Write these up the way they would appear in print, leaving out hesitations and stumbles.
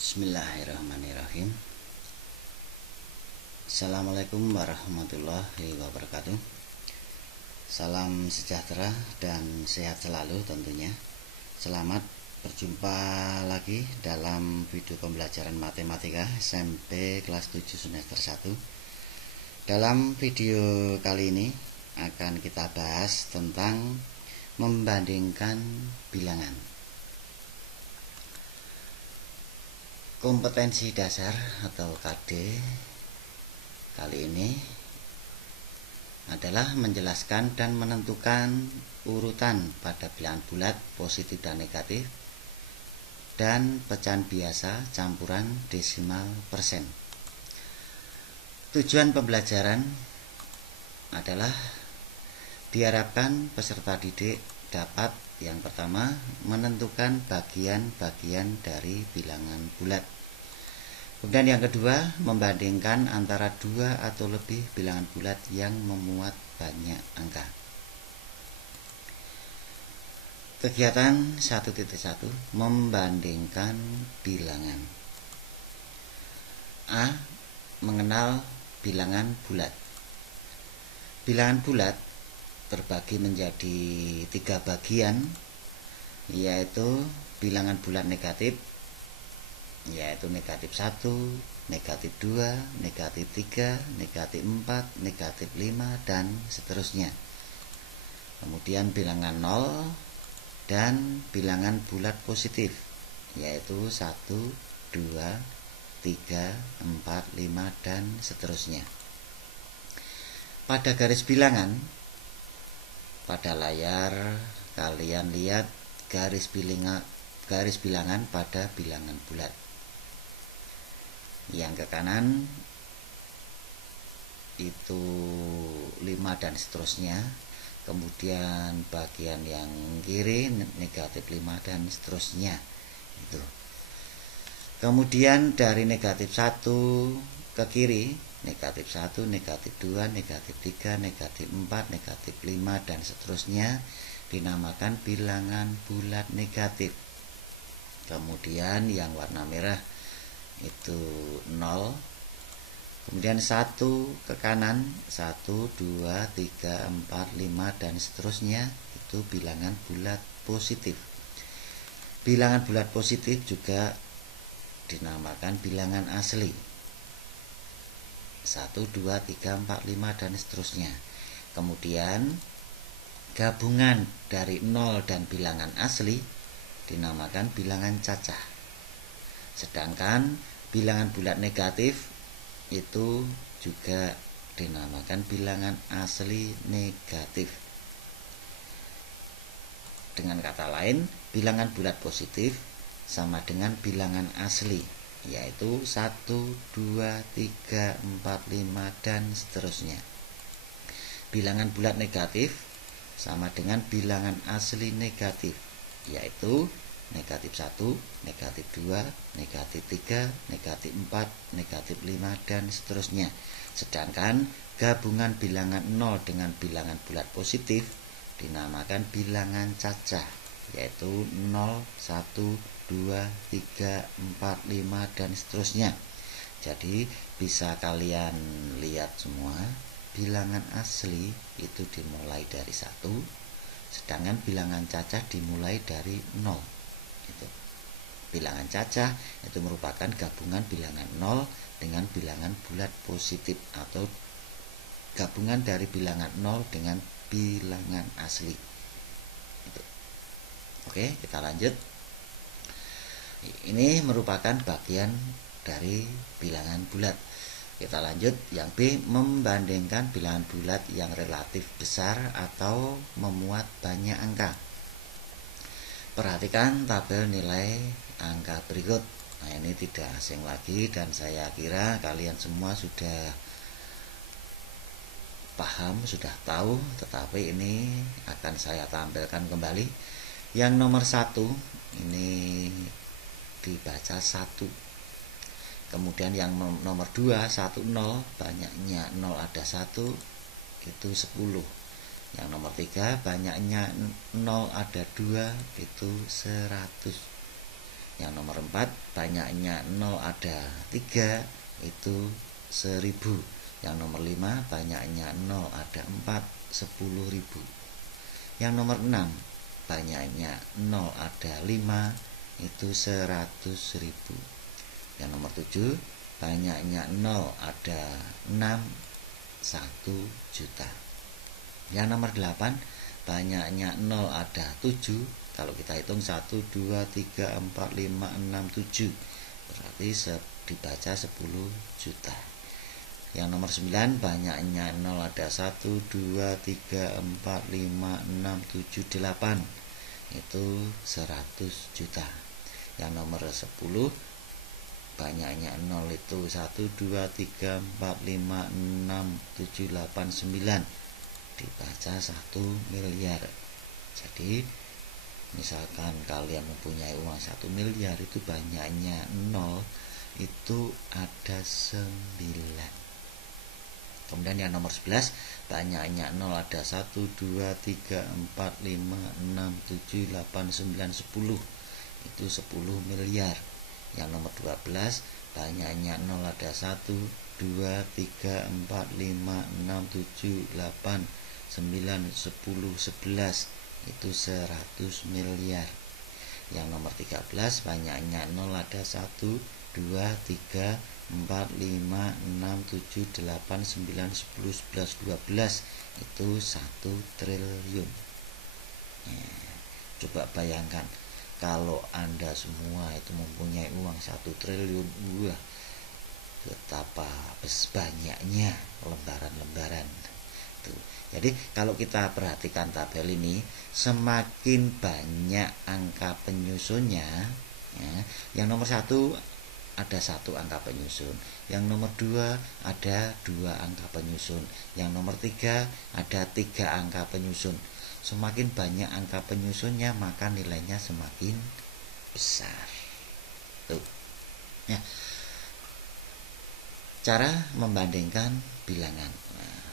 Bismillahirrahmanirrahim. Assalamualaikum warahmatullahi wabarakatuh. Salam sejahtera dan sehat selalu tentunya. Selamat berjumpa lagi dalam video pembelajaran matematika SMP kelas 7 semester 1. Dalam video kali ini akan kita bahas tentang membandingkan bilangan. Kompetensi dasar atau KD kali ini adalah menjelaskan dan menentukan urutan pada bilangan bulat positif dan negatif dan pecahan biasa campuran desimal persen. Tujuan pembelajaran adalah diharapkan peserta didik dapat yang pertama menentukan bagian-bagian dari bilangan bulat. Kemudian yang kedua, membandingkan antara dua atau lebih bilangan bulat yang memuat banyak angka. Kegiatan 1.1 membandingkan bilangan. A. Mengenal bilangan bulat. Bilangan bulat terbagi menjadi 3 bagian, yaitu bilangan bulat negatif, yaitu negatif 1, negatif 2, negatif 3, negatif 4, negatif 5, dan seterusnya. Kemudian bilangan 0 dan bilangan bulat positif, yaitu 1, 2, 3, 4, 5, dan seterusnya. Pada garis bilangan pada layar kalian lihat garis bilangan pada bilangan bulat. Yang ke kanan itu 5 dan seterusnya. Kemudian bagian yang kiri negatif 5 dan seterusnya. Itu. Kemudian dari negatif 1 ke kiri, negatif 1, negatif 2, negatif 3, negatif 4, negatif 5, dan seterusnya dinamakan bilangan bulat negatif. Kemudian yang warna merah itu 0. Kemudian 1 ke kanan, 1, 2, 3, 4, 5, dan seterusnya itu bilangan bulat positif. Bilangan bulat positif juga dinamakan bilangan asli. 1, 2, 3, 4, 5, dan seterusnya. Kemudian gabungan dari 0 dan bilangan asli dinamakan bilangan cacah. Sedangkan bilangan bulat negatif itu juga dinamakan bilangan asli negatif. Dengan kata lain, bilangan bulat positif sama dengan bilangan asli, yaitu 1, 2, 3, 4, 5, dan seterusnya. Bilangan bulat negatif sama dengan bilangan asli negatif, yaitu negatif 1, negatif 2, negatif 3, negatif 4, negatif 5, dan seterusnya. Sedangkan gabungan bilangan 0 dengan bilangan bulat positif dinamakan bilangan cacah, yaitu 0, 1, 2, 3, 4, 5, dan seterusnya. Jadi bisa kalian lihat semua, bilangan asli itu dimulai dari 1, sedangkan bilangan cacah dimulai dari 0. Itu. Bilangan cacah itu merupakan gabungan bilangan 0 dengan bilangan bulat positif atau gabungan dari bilangan 0 dengan bilangan asli. Itu. Oke, kita lanjut. Ini merupakan bagian dari bilangan bulat. Kita lanjut yang B, membandingkan bilangan bulat yang relatif besar atau memuat banyak angka. Perhatikan tabel nilai angka berikut. Nah, ini tidak asing lagi dan saya kira kalian semua sudah paham, sudah tahu, tetapi ini akan saya tampilkan kembali. Yang nomor 1 ini dibaca 1. Kemudian yang nomor 2, 1, 0, banyaknya 0 ada 1, itu 10. Yang nomor 3, banyaknya 0 ada 2, itu 100. Yang nomor 4, banyaknya 0 ada 3, itu 1000. Yang nomor 5, banyaknya 0 ada 4, 10.000. Yang nomor 6, banyaknya 0 ada 5, itu 100.000. Yang nomor 7, banyaknya 0 ada 6, 1 juta. Yang nomor 8, banyaknya 0 ada 7. Kalau kita hitung 1, 2, 3, 4, 5, 6, 7, berarti dibaca 10 juta. Yang nomor 9, banyaknya 0 ada 1, 2, 3, 4, 5, 6, 7, 8, itu 100 juta. Yang nomor 10, banyaknya 0 itu 1, 2, 3, 4, 5, 6, 7, 8, 9, dibaca 1 miliar. Jadi misalkan kalian mempunyai uang 1 miliar, itu banyaknya 0 itu ada 9. Kemudian yang nomor 11, banyaknya 0 ada 1, 2, 3, 4, 5, 6, 7, 8, 9, 10, itu 10 miliar. Yang nomor 12, banyaknya 0 ada 1, 2, 3, 4, 5, 6, 7, 8, 9, 10, 11, itu 100 miliar. Yang nomor 13, banyaknya 0 ada 1, 2, 3, 4, 5, 6, 7, 8, 9, 10, 11, 12, itu 1 triliun. Coba bayangkan kalau Anda semua itu mempunyai uang 1 triliun, wah, betapa banyaknya lembaran-lembaran. Jadi kalau kita perhatikan tabel ini, semakin banyak angka penyusunnya, ya, yang nomor 1 ada 1 angka penyusun, yang nomor 2 ada 2 angka penyusun, yang nomor 3 ada 3 angka penyusun. Semakin banyak angka penyusunnya, maka nilainya semakin besar. Tuh. Ya. Cara membandingkan bilangan. Nah,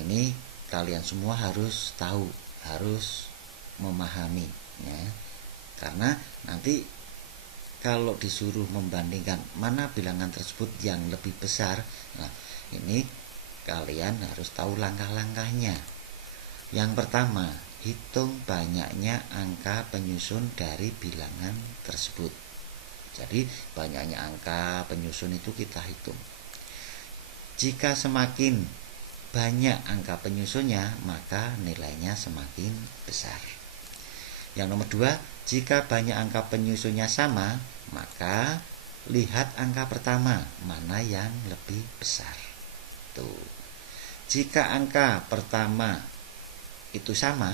ini kalian semua harus tahu, harus memahami, ya. Karena nanti kalau disuruh membandingkan mana bilangan tersebut yang lebih besar, nah ini kalian harus tahu langkah-langkahnya. Yang pertama, hitung banyaknya angka penyusun dari bilangan tersebut. Jadi banyaknya angka penyusun itu kita hitung. Jika semakin banyak angka penyusunnya, maka nilainya semakin besar. Yang nomor 2, jika banyak angka penyusunnya sama, maka lihat angka pertama mana yang lebih besar. Tuh. Jika angka pertama itu sama,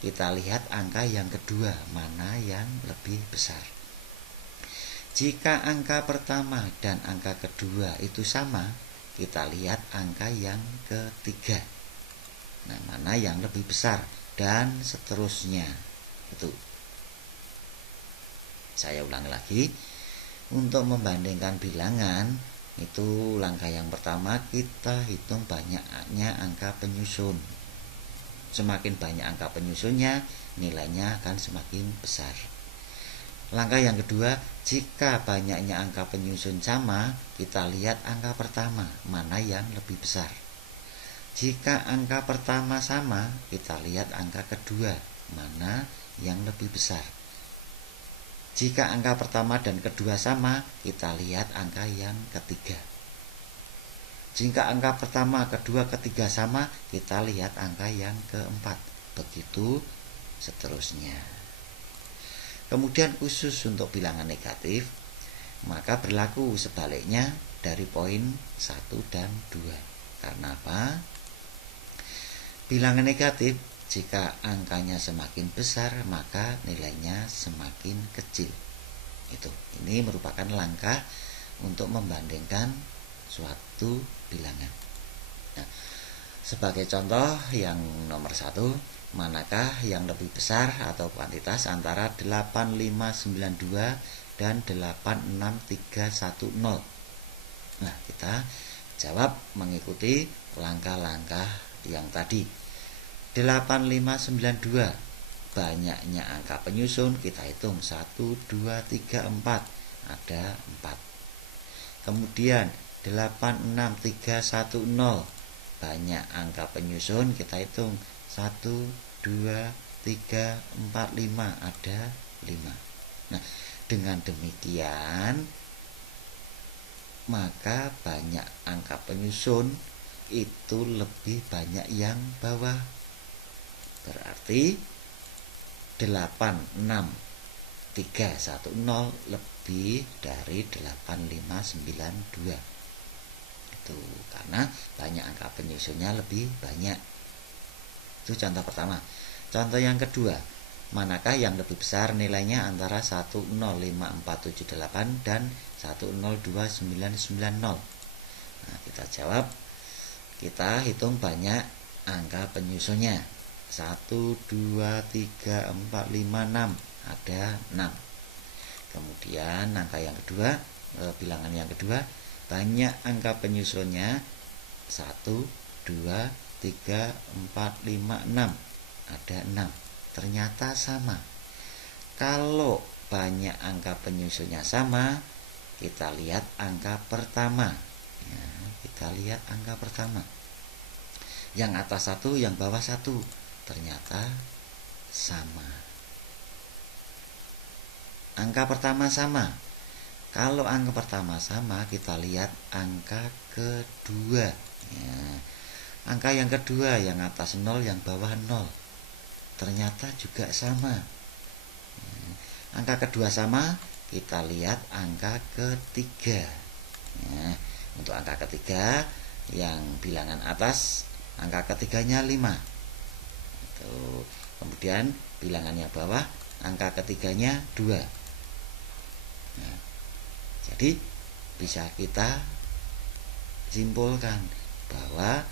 kita lihat angka yang kedua mana yang lebih besar. Jika angka pertama dan angka kedua itu sama, kita lihat angka yang ketiga. Nah, mana yang lebih besar dan seterusnya. Itu. Saya ulangi lagi. Untuk membandingkan bilangan, itu langkah yang pertama, kita hitung banyaknya angka penyusun. Semakin banyak angka penyusunnya, nilainya akan semakin besar. Langkah yang kedua, jika banyaknya angka penyusun sama, kita lihat angka pertama mana yang lebih besar. Jika angka pertama sama, kita lihat angka kedua mana yang lebih besar. Jika angka pertama dan kedua sama, kita lihat angka yang ketiga. Jika angka pertama, kedua, ketiga sama, kita lihat angka yang keempat. Begitu seterusnya. Kemudian khusus untuk bilangan negatif, maka berlaku sebaliknya dari poin 1 dan 2. Karena apa? Bilangan negatif, jika angkanya semakin besar, maka nilainya semakin kecil. Ini merupakan langkah untuk membandingkan suatu bilangan. Nah, sebagai contoh yang nomor 1, manakah yang lebih besar atau kuantitas antara 8592 dan 86310? Nah, kita jawab mengikuti langkah-langkah yang tadi. 8592 banyaknya angka penyusun, kita hitung 1, 2, 3, 4, ada 4. Kemudian 8, 6, 3, 1, 0, banyak angka penyusun, kita hitung 1, 2, 3, 4, 5, ada 5. Nah, dengan demikian maka banyak angka penyusun itu lebih banyak yang bawah. Berarti 8, 6, 3, 1, 0 lebih dari 8, 5, 9, 2. Itu karena banyak angka penyusunnya lebih banyak. Itu contoh pertama. Contoh yang kedua, manakah yang lebih besar nilainya antara 1, 0, 5, 4, 7, 8 dan 1, 0, 2, 9, 9, 0? Nah, kita jawab, kita hitung banyak angka penyusunnya. 1, 2, 3, 4, 5, 6, ada 6. Kemudian angka yang kedua, bilangan yang kedua, banyak angka penyusunnya 1, 2, 3, 4, 5, 6, ada 6. Ternyata sama. Kalau banyak angka penyusunnya sama, kita lihat angka pertama ya, kita lihat angka pertama. Yang atas 1, yang bawah 1, ternyata sama. Angka pertama sama. Kalau angka pertama sama, kita lihat angka kedua ya. Angka yang kedua, yang atas 0, yang bawah 0, ternyata juga sama ya. Angka kedua sama, kita lihat angka ketiga ya. Untuk angka ketiga, yang bilangan atas, angka ketiganya 5. Kemudian bilangannya bawah, angka ketiganya 2. Nah, jadi bisa kita simpulkan bahwa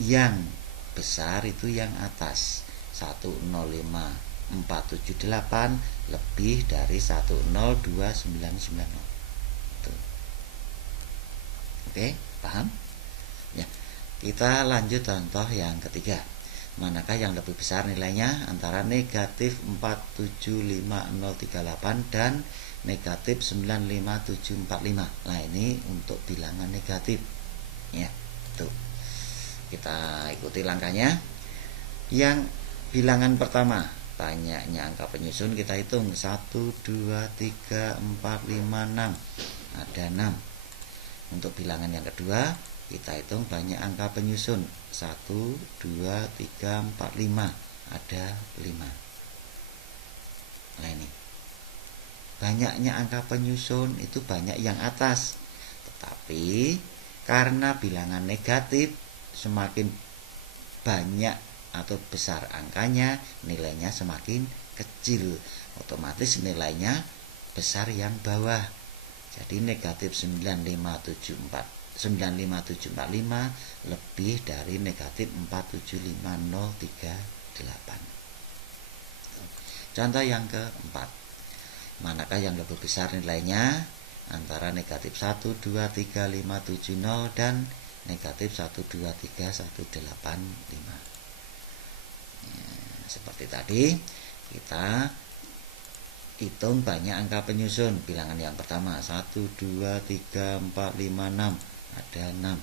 yang besar itu yang atas, 1, 0, 5, 4, 7, 8 lebih dari 1, 0, 2, 9, 9, 0. Oke, paham? Ya, kita lanjut contoh yang ketiga. Manakah yang lebih besar nilainya antara negatif 475,038 dan negatif 95745? Nah, ini untuk bilangan negatif ya. Tuh, kita ikuti langkahnya. Yang bilangan pertama, banyaknya angka penyusun, kita hitung 1, 2, 3, 4, 5, 6, ada 6. Untuk bilangan yang kedua, kita hitung banyak angka penyusun, 1, 2, 3, 4, 5, ada 5. Nah, ini banyaknya angka penyusun itu banyak yang atas. Tetapi karena bilangan negatif, semakin banyak atau besar angkanya, nilainya semakin kecil. Otomatis nilainya besar yang bawah. Jadi negatif 95745 lebih dari negatif 475,038. Contoh yang keempat, manakah yang lebih besar nilainya antara negatif 1, 2, 3, 5, 7, 0 dan negatif 1, 2, 3, 1, 8, 5. Ya, seperti tadi, kita hitung banyak angka penyusun. Bilangan yang pertama 1, 2, 3, 4, 5, 6, ada 6.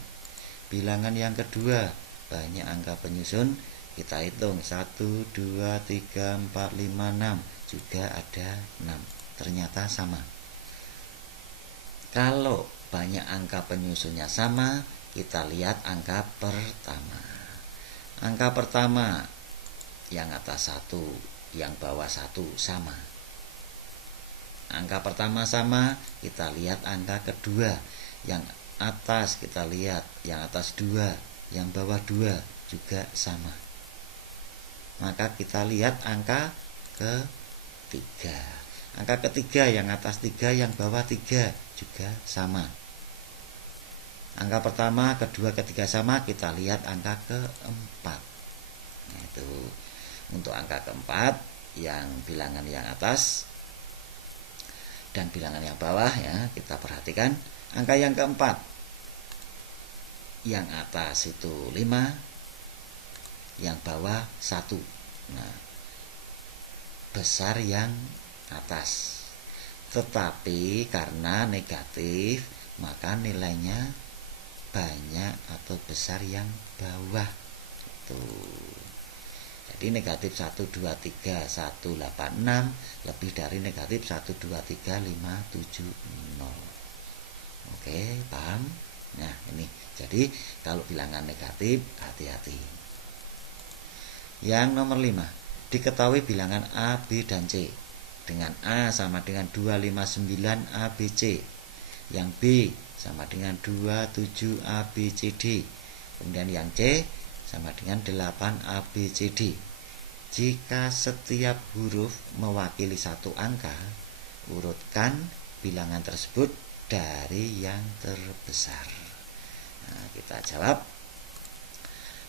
Bilangan yang kedua, banyak angka penyusun, kita hitung 1, 2, 3, 4, 5, 6, juga ada 6. Ternyata sama. Kalau banyak angka penyusunnya sama, kita lihat angka pertama. Angka pertama, yang atas 1, yang bawah 1 sama. Angka pertama sama, kita lihat angka kedua. Yang atas kita lihat, yang atas 2, yang bawah 2 juga sama. Maka kita lihat angka ketiga. Angka ketiga, yang atas 3, yang bawah 3 juga sama. Angka pertama, kedua, ketiga sama, kita lihat angka keempat. Nah, itu untuk angka keempat, yang bilangan yang atas dan bilangan yang bawah ya, kita perhatikan angka yang keempat, yang atas itu 5, yang bawah 1. Nah, besar yang atas. Tetapi karena negatif, maka nilainya banyak atau besar yang bawah. Tuh. Jadi negatif 1, 2, 3, 1, 8, 6 lebih dari negatif 1, 2, 3, 5, 7, 0. Oke, paham? Nah, ini. Jadi kalau bilangan negatif, hati-hati. Yang nomor 5, diketahui bilangan A, B, dan C. Dengan A sama dengan 259 ABC. Yang B sama dengan 27 ABCD. Kemudian yang C sama dengan 8 ABCD. Jika setiap huruf mewakili satu angka, urutkan bilangan tersebut dari yang terbesar. Nah, kita jawab.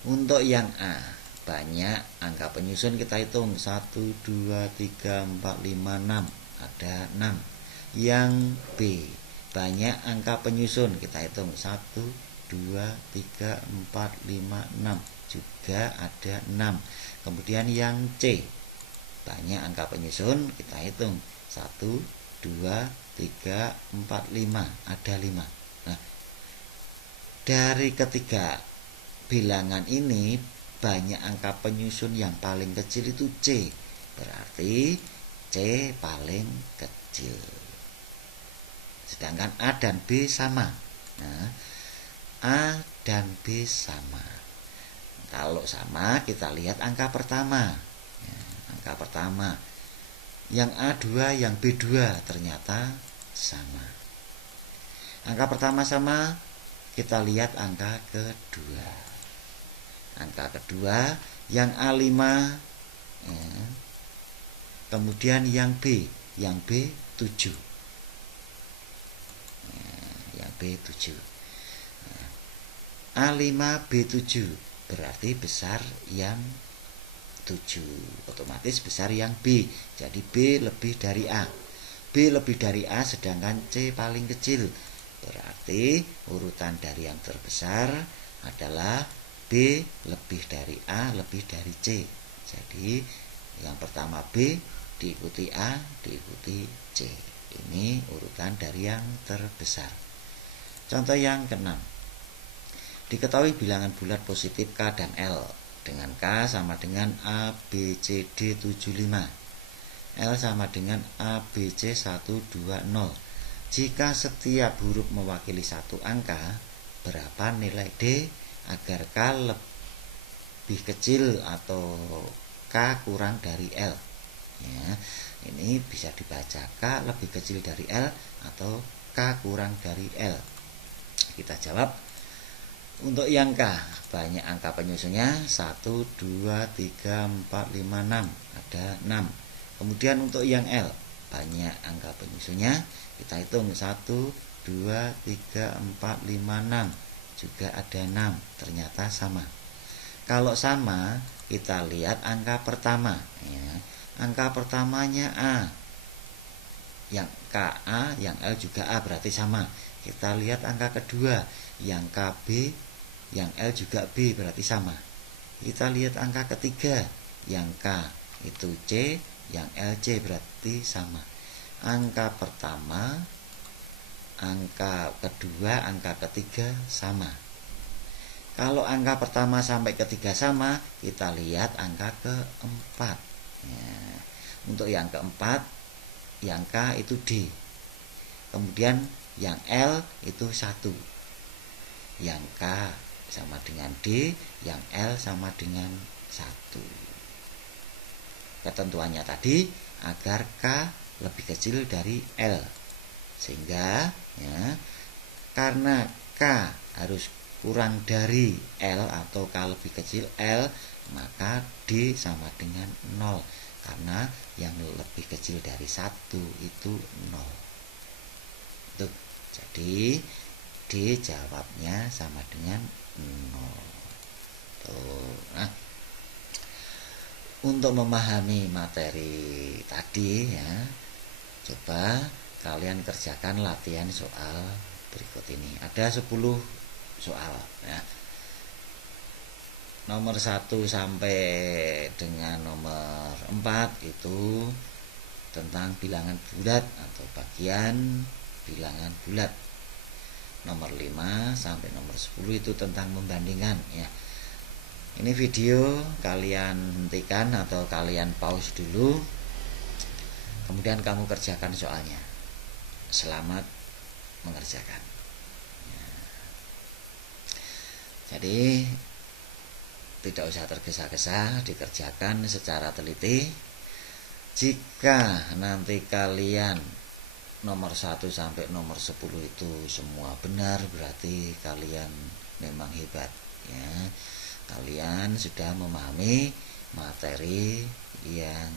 Untuk yang A, banyak angka penyusun, kita hitung 1, 2, 3, 4, 5, 6. Ada 6. Yang B, banyak angka penyusun, kita hitung 1, 2, 3, 4, 5, 6. Juga ada 6. Kemudian yang C, banyak angka penyusun, kita hitung 1, 2, 3, 4, 5. Ada 5. Nah, dari ketiga bilangan ini, banyak angka penyusun yang paling kecil itu C. Berarti C paling kecil. Sedangkan A dan B sama. Nah, A dan B sama. Kalau sama, kita lihat angka pertama. Ya, angka pertama. Yang A2, yang B2 ternyata sama. Angka pertama sama, kita lihat angka kedua. Angka kedua, yang A5, ya. Kemudian yang B, yang B7. Ya, yang B7. Nah, A5, B7. Berarti besar yang 7, otomatis besar yang B. Jadi B lebih dari A. B lebih dari A, sedangkan C paling kecil. Berarti urutan dari yang terbesar adalah B lebih dari A lebih dari C. Jadi yang pertama B, diikuti A, diikuti C. Ini urutan dari yang terbesar. Contoh yang keenam. Diketahui bilangan bulat positif K dan L. Dengan K sama dengan A, B, C, D 75. L sama dengan A, B, C 1, 2, 0. Jika setiap huruf mewakili satu angka, berapa nilai D agar K lebih kecil atau K kurang dari L? Ya, ini bisa dibaca K lebih kecil dari L atau K kurang dari L. Kita jawab. Untuk yang K, banyak angka penyusunnya 1, 2, 3, 4, 5, 6. Ada 6. Kemudian untuk yang L, banyak angka penyusunnya, kita hitung 1, 2, 3, 4, 5, 6. Juga ada 6. Ternyata sama. Kalau sama, kita lihat angka pertama. Ya. Angka pertamanya A. Yang K A, yang L juga A, berarti sama. Kita lihat angka kedua. Yang KB, yang L juga B, berarti sama. Kita lihat angka ketiga. Yang K itu C, yang L C, berarti sama. Angka pertama, angka kedua, angka ketiga sama. Kalau angka pertama sampai ketiga sama, kita lihat angka keempat. Ya. Untuk yang keempat, yang K itu D. Kemudian yang L itu 1. Yang K sama dengan D, yang L sama dengan 1. Ketentuannya tadi agar K lebih kecil dari L. Sehingga ya, karena K harus kurang dari L atau K lebih kecil L, maka D sama dengan 0. Karena yang lebih kecil dari 1 itu 0. Tuh, jadi D jawabnya sama dengan 0. Tuh. Nah, untuk memahami materi tadi ya, coba kalian kerjakan latihan soal berikut ini. Ada 10 soal ya. nomor 1 sampai dengan nomor 4 itu tentang bilangan bulat atau bagian bilangan bulat. Nomor 5 sampai nomor 10 itu tentang membandingkan ya. Ini video kalian hentikan atau kalian pause dulu, kemudian kamu kerjakan soalnya. Selamat mengerjakan ya. Jadi tidak usah tergesa-gesa, dikerjakan secara teliti. Jika nanti kalian nomor 1 sampai nomor 10 itu semua benar, berarti kalian memang hebat ya. Kalian sudah memahami materi yang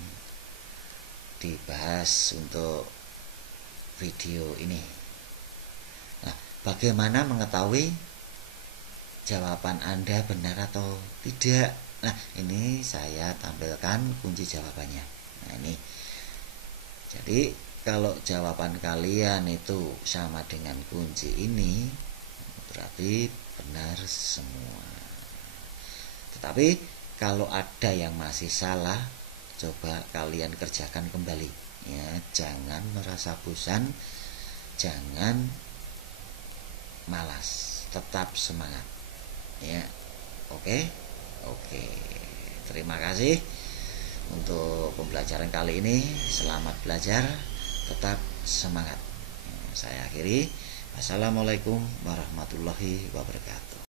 dibahas untuk video ini. Nah, bagaimana mengetahui jawaban Anda benar atau tidak? Nah, ini saya tampilkan kunci jawabannya. Nah, ini. Jadi, kalau jawaban kalian itu sama dengan kunci ini, berarti benar semua. Tetapi, kalau ada yang masih salah, coba kalian kerjakan kembali. Ya, jangan merasa bosan, jangan malas, tetap semangat. Ya, oke. Terima kasih untuk pembelajaran kali ini. Selamat belajar, tetap semangat. Saya akhiri. Wassalamualaikum warahmatullahi wabarakatuh.